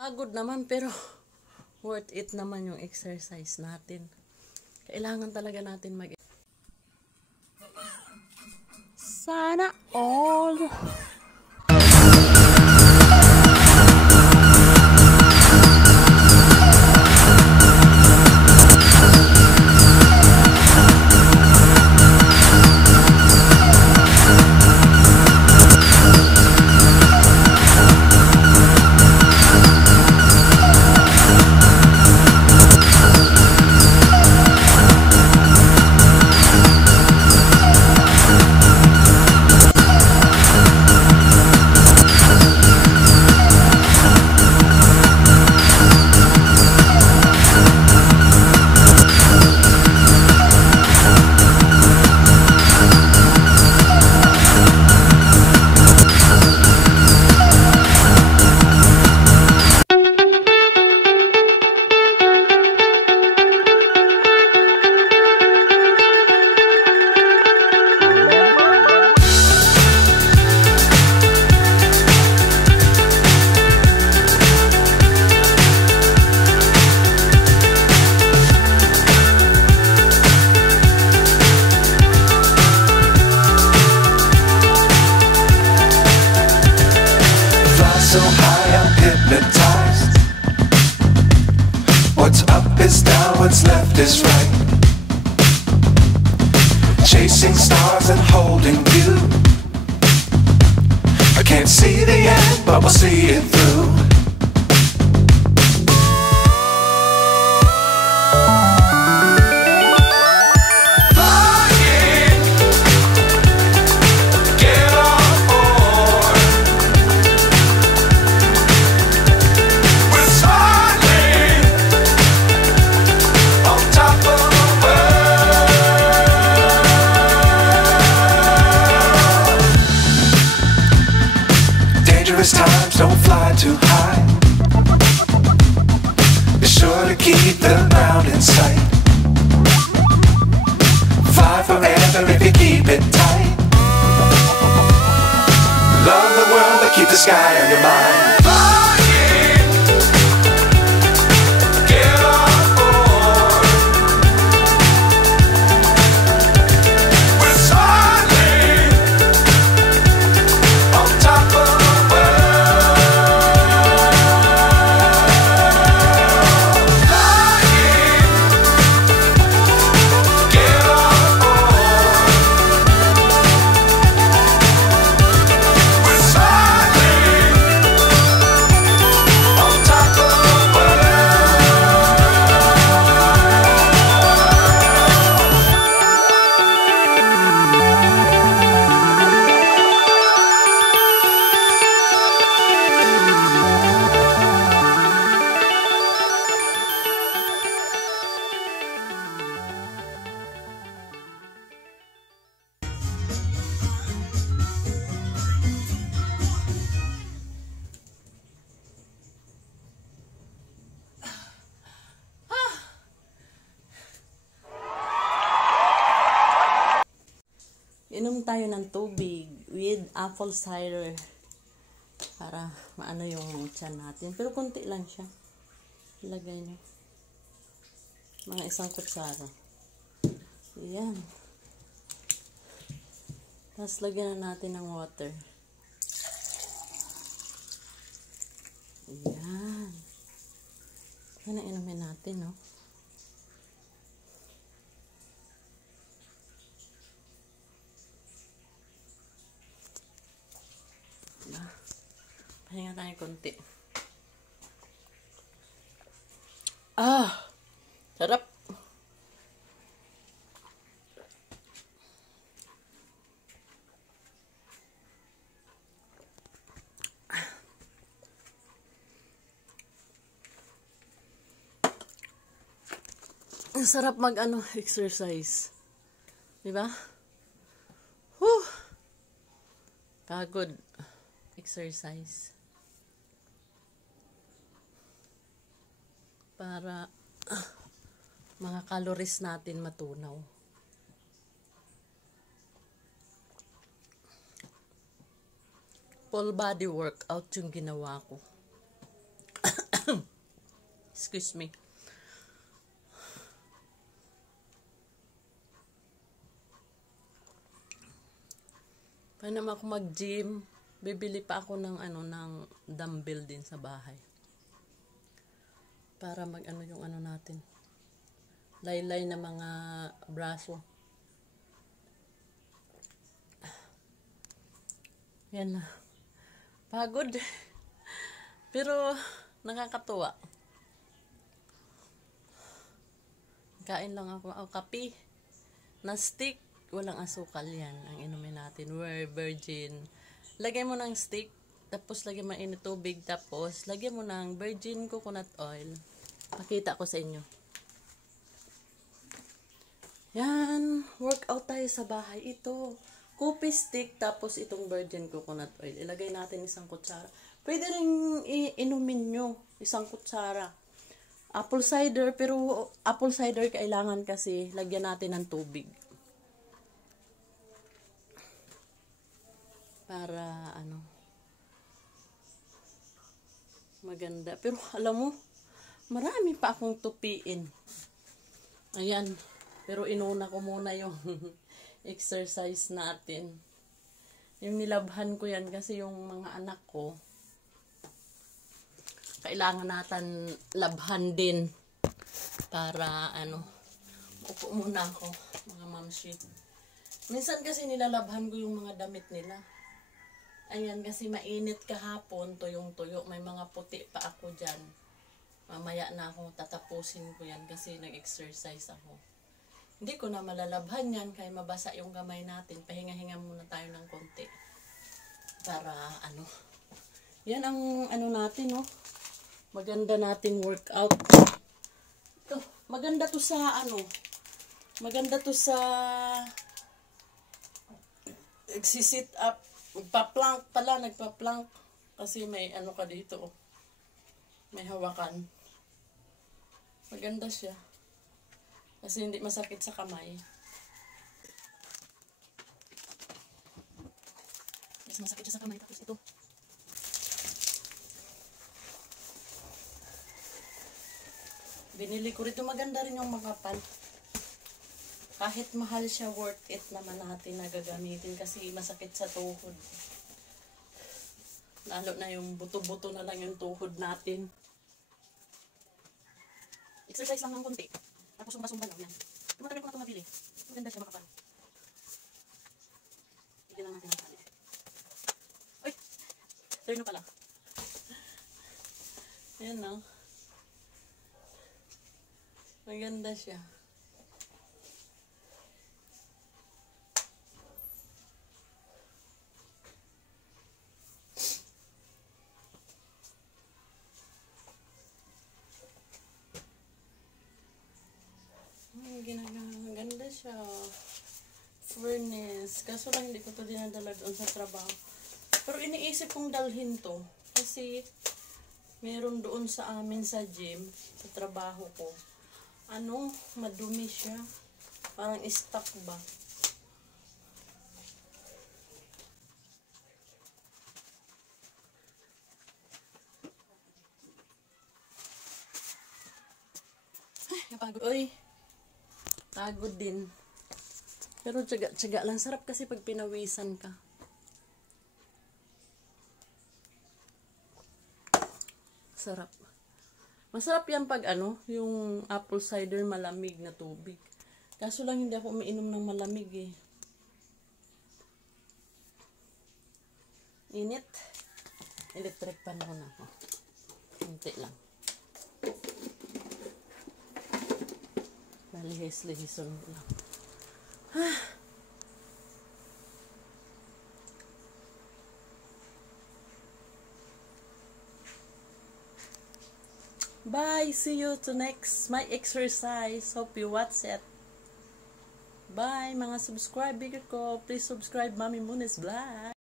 Pagod naman pero worth it naman yung exercise natin. Kailangan talaga natin Sana all. So high I'm hypnotized. What's up is down, what's left is right. Chasing stars and holding you. I can't see the end, but we'll see it through. Times don't fly too high. Be sure to keep the ground in sight. Fly forever if you keep it tight. Love the world but keep the sky on your mind. Inom tayo ng tubig with apple cider para maano yung tiyan natin. Pero konti lang siya. Ilagay nyo. Mga 1 kutsara. Ayan. Tapos lagyan na natin ng water. Ayan. Yan ang inumin natin, no? Pahinga tayo konti. Sarap. Ang sarap exercise. Diba? Whew! Pagod. Exercise. Para mga calories natin matunaw. Full body workout yung ginawa ko. Excuse me. Kaya naman ako mag-gym, bibili pa ako ng ng dumbbell din sa bahay. Para yung natin. Laylay na mga braso. Yan na. Pagod. Pero nakakatuwa. Kain lang ako. Kape na stick. Walang asukal yan. Ang inumin natin. We're virgin. Lagay mo ng stick. Tapos lagyan mo init tubig. Tapos lagyan mo ng virgin coconut oil. Pakita ko sa inyo. Yan. Workout tayo sa bahay. Ito. Coffee stick. Tapos itong virgin coconut oil. Ilagay natin isang kutsara. Pwede rin inumin nyo. Isang kutsara. Apple cider. Pero apple cider kailangan kasi lagyan natin ng tubig. Para maganda. Pero alam mo, marami pa akong tupiin. Ayan. Pero inuna ko muna yung exercise natin. Yung nilabhan ko yan kasi yung mga anak ko, kailangan natin labhan din. Para upo muna ako, mga mamshi. Minsan kasi nilalabhan ko yung mga damit nila. Ayan, kasi mainit kahapon, tuyong-tuyo. May mga puti pa ako dyan. Mamaya na ako tatapusin ko yan kasi nag-exercise ako. Hindi ko na malalabhan yan kaya mabasa yung kamay natin. Pahinga-hinga muna tayo ng konti. Para yan ang natin, no? Maganda nating workout. Ito, maganda to sa maganda to sa nagsisit up. Nagpa-plank pala, nagpa-plank. Kasi may ka dito. May hawakan. Maganda siya. Kasi hindi masakit sa kamay. Mas masakit siya sa kamay. Tapos ito. Binili ko rito. Maganda rin yung makapal. Kahit mahal siya, worth it naman natin na gagamitin kasi masakit sa tuhod. Lalo na yung buto-buto na lang yung tuhod natin. Exercise lang ng konti. Tapos sumba-sumba lang yan. Tumatagal ko na ito mabili. Maganda siya makapal. Bigyan lang natin ang tali. Uy! Turn na pala. Ayan na. Maganda siya. Ganda siya. Furnace. Kaso lang hindi ko ito dinadala doon sa trabaho. Pero iniisip kong dalhin to. Kasi meron doon sa amin sa gym, sa trabaho ko. Madumi siya. Parang stock ba? Ay, napagod. Uy! Pagod din. Pero tsaga lang. Sarap kasi pag pinawisan ka. Sarap. Masarap yan pag yung apple cider malamig na tubig. Kaso lang hindi ako umiinom ng malamig eh. Init. Electric pan ko na ako. Kunti lang. Lihis-lihison ko lang. Bye! See you to next my exercise. Hope you watch it. Bye mga subscriber ko. Please subscribe Mami Munes Vlog.